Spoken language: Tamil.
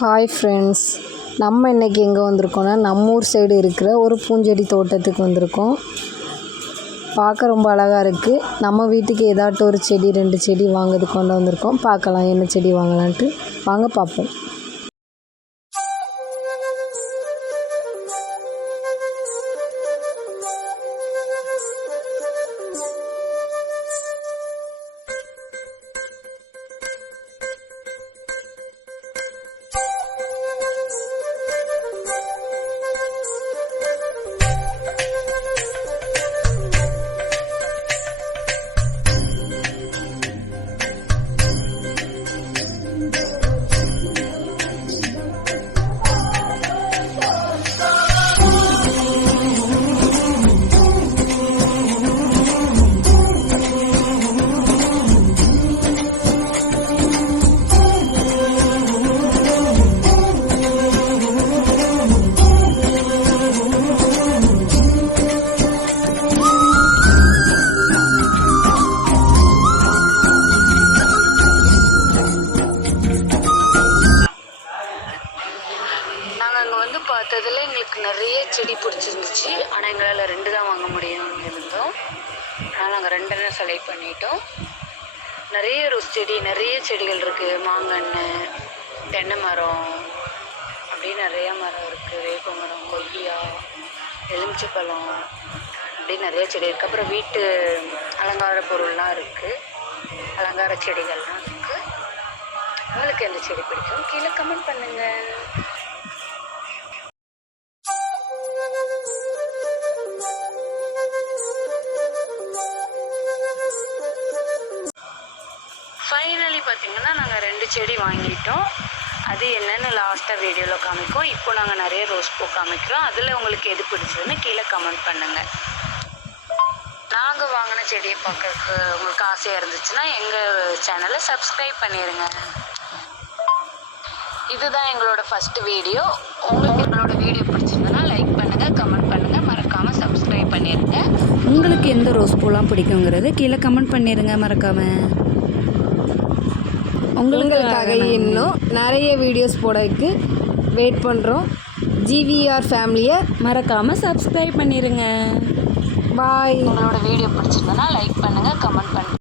ஹாய் ஃப்ரெண்ட்ஸ், நம்ம இன்றைக்கி எங்கே வந்திருக்கோன்னா நம்ம ஊர் சைடு இருக்கிற ஒரு பூஞ்செடி தோட்டத்துக்கு வந்திருக்கோம். பார்க்க ரொம்ப அழகாக இருக்குது. நம்ம வீட்டுக்கு ஏதாட்டும் ஒரு செடி 2 செடி வாங்கிறதுக்கு கொண்டு வந்திருக்கோம். பார்க்கலாம் என்ன செடி வாங்கலான்ட்டு. வாங்க பார்ப்போம். பார்த்ததில் எங்களுக்கு நிறைய செடி பிடிச்சிருந்துச்சு. ஆனால் எங்களால் 2 தான் வாங்க முடியும்னு இருந்தோம். அதனால் நாங்கள் 2 செலக்ட் பண்ணிட்டோம். நிறைய ரோஸ் செடி, நிறைய செடிகள் இருக்குது. மாங்கன்று, தென்னை மரம், அப்படி நிறைய மரம் இருக்குது. வேப்ப மரம், கொய்யா, எலுமிச்சைப்பழம், அப்படி நிறைய செடி இருக்குது. அப்புறம் வீட்டு அலங்கார பொருள்லாம் இருக்குது, அலங்கார செடிகள்லாம் இருக்குது. உங்களுக்கு எந்த செடி பிடிக்கும் கீழே கமெண்ட் பண்ணுங்கள். ஃபைனலி பார்த்திங்கன்னா நாங்கள் 2 செடி வாங்கிட்டோம். அது என்னென்னு லாஸ்ட்டாக வீடியோவில் காமிக்கும். இப்போ நாங்கள் நிறைய ரோஸ் பூ காமிக்கிறோம். அதில் உங்களுக்கு எது பிடிச்சதுன்னு கீழே கமெண்ட் பண்ணுங்கள். நாங்கள் வாங்கின செடியை பார்க்கறதுக்கு உங்களுக்கு ஆசையாக இருந்துச்சுன்னா எங்கள் சேனலை சப்ஸ்கிரைப் பண்ணிடுங்க. இதுதான் எங்களோட ஃபஸ்ட்டு வீடியோ. உங்களுக்கு எங்களோட வீடியோ பிடிச்சிருந்ததுன்னா லைக் பண்ணுங்கள், கமெண்ட் பண்ணுங்கள், மறக்காமல் சப்ஸ்கிரைப் பண்ணிடுங்க. உங்களுக்கு எந்த ரோஸ் பூலாம் பிடிக்குங்கிறது கீழே கமெண்ட் பண்ணிடுங்க மறக்காமல். உங்களுக்காக இன்னும் நிறைய வீடியோஸ் போடக்கு வெயிட் பண்ணுறோம். GVR ஃபேமிலியை மறக்காமல் சப்ஸ்கிரைப் பண்ணிடுங்க. பாய். உங்களோட வீடியோ பிடிச்சிருந்ததுன்னா லைக் பண்ணுங்கள், கமெண்ட் பண்ணுங்கள்.